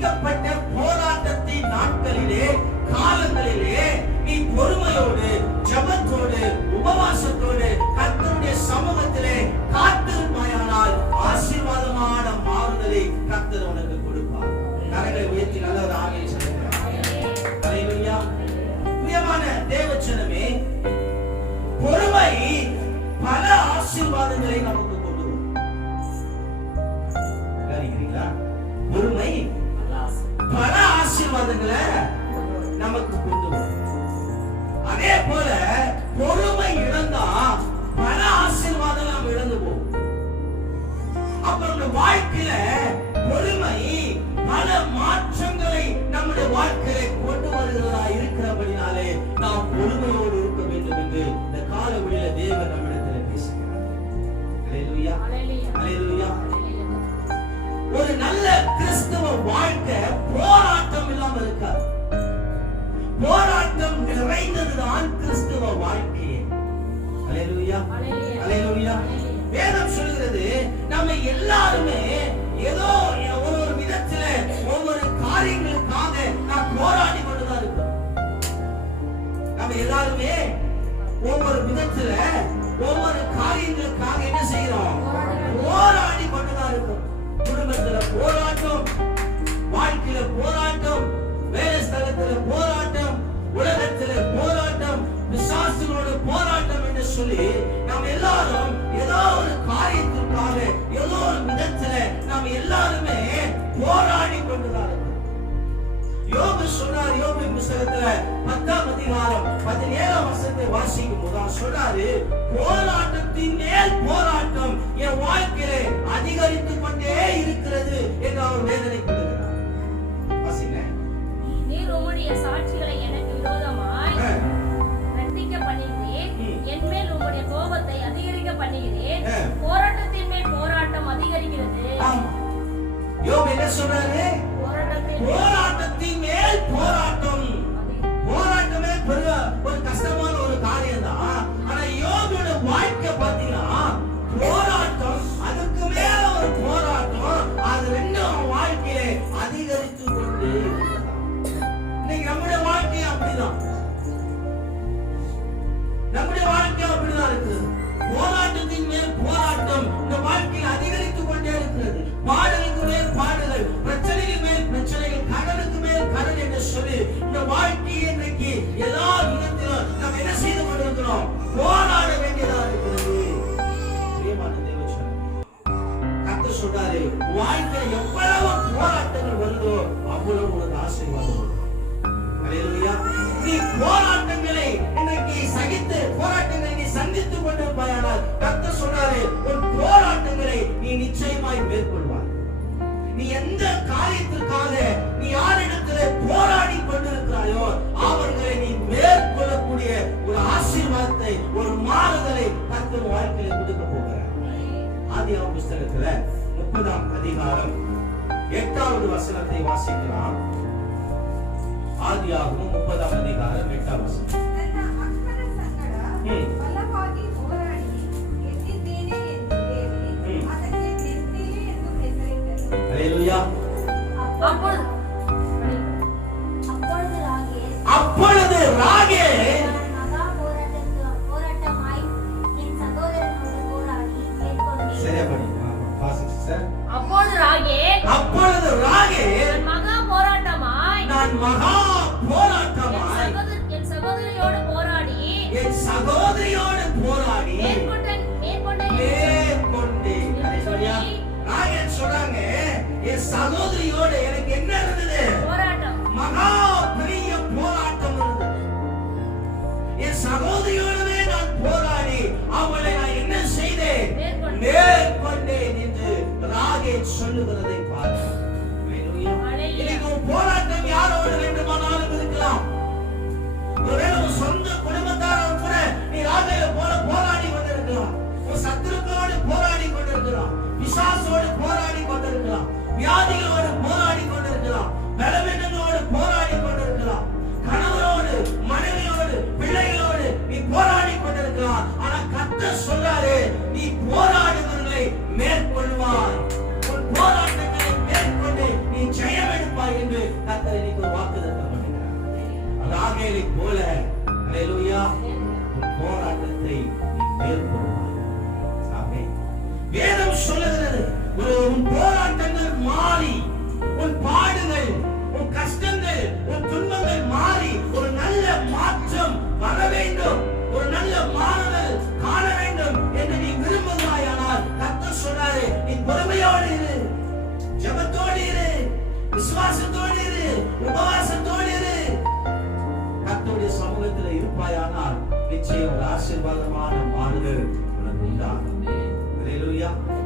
நீக்கப்பட்ட போராட்டத்தின் நாட்களிலே காலங்களிலே நீ பொறுமையோடு ஜபத்தோடு உபவாசத்தோடு கத்தருடைய சமூகத்திலே காத்திருப்பாயானால் ஆசீர்வாதமான மாறுதலை கத்தர் உனக்கு கொடுப்பார். கரங்களை உயர்த்தி நல்ல ஒரு ஆமென் சொல்லுங்க தேவச்சனமே பொறுமை பல ஆசீர்வாதங்களை நமக்கு கொண்டு வரும். பொறுமை ஆசீர்வாதங்களை நமக்கு கொண்டு அதே போல பொறுமை இழந்தா பல ஆசீர்வாதம் நாம் இழந்து போவோம் அப்ப நம்முடைய வாழ்க்கையில பொறுமை பல மாற்றங்களை நம்முடைய வாழ்க்கையில கொண்டு வருகிறதா இருக்கிறபடினாலே நாம் பொறுமையோடு இருக்க வேண்டும் என்று இந்த கால வழியில தேவன் நம்மிடத்தில் பேசுகிறார். ஒரு நல்ல கிறிஸ்தவ வாழ்க்கை போராட்டம் இருக்காது. போராட்டம் நிறைந்ததுதான் கிறிஸ்தவ வாழ்க்கையே. வேதம் சொல்கிறது நம்ம எல்லாருமே ஏதோ ஒரு ஒரு விதத்துல ஒவ்வொரு காரியங்களுக்காக நாம் போராடி கொண்டுதான் இருக்கோம் நம்ம எல்லாருமே ஒவ்வொரு விதத்துல ஒவ்வொரு காரியங்களுக்காக சொல்லி நாம் எல்லாரும் ஏதோ ஒரு காரியத்திற்காக ஏதோ ஒரு விதத்துல நாம் எல்லாருமே போராடி கொண்டுதான் யோபு சொன்னார் யோபு புஸ்தகத்துல பத்தாம் அதிகாரம் பதினேழாம் வருஷத்தை வாசிக்கும் போது சொன்னாரு போராட்டத்தின் மேல் போராட்டம் என் வாழ்க்கையிலே உம்முடைய கோபத்தை அதிகரிக்க பண்ணுகிறேன். போராட்டத்தின் மேல் போராட்டம் அதிகரிக்கிறது. யோபு என்ன சொல்றாரு போராட்டத்தின் மேல் போராட வேண்டியதா இருக்கிறது. பிரியமான தேவச்சனமே, கர்த்தர் எவ்வளவு போராட்டங்கள் வருதோ அவ்வளவு உனக்கு ஆசீர்வாதம் நீ போராட்டங்களை இன்னைக்கு சகித்து போராட்டங்களை நீ சந்தித்துக் கொண்டிருப்பாயானால் கத்த சொன்னாரு உன் கத்தர் வாழ்க்கையில கொடுக்க போகிறார். ஆதியாம் புஸ்தகத்துல முப்பதாம் அதிகாரம் எட்டாவது வசனத்தை வாசிக்கலாம். ஆதியாகவும் முப்பதாம் அதிகாரம் எட்டாம் வசனம். அப்பொழுது ராகே சரியா சார். அப்பொழுது நான் மகா போராட்டமாய். நான் மகா போராட்டமாய். சகோதர- என் சகோதரியோடு போராடி. என் சகோதரியோடு போராடி. என்று கத்தர் இன்னைக்கு ஒரு வாக்குத்தத்தம் பண்ணுகிறார் ராகேலை போல அல்லேலூயா போராட்டத்தை நீ வேதம் சொல்லுகிறது ஒரு உன் போராட்டங்கள் மாறி உன் பாடுகள் உன் கஷ்டங்கள் உன் துன்பங்கள் மாறி ஒரு நல்ல மாற்றம் வர வேண்டும். ஒரு நல்ல மாறுதல் காண வேண்டும் என்று நீ விரும்புகிறாயானால் கத்த சொன்னாரு நீ பொறுமையோடு இரு. விசுவாசத்தோடு இரு உபவாசத்தோடு இரு கர்த்தருடைய சமூகத்தில் இருப்பாயானால் நிச்சயம் ஒரு ஆசீர்வாதமான மாறுதல் உனக்கு உண்டாகும்.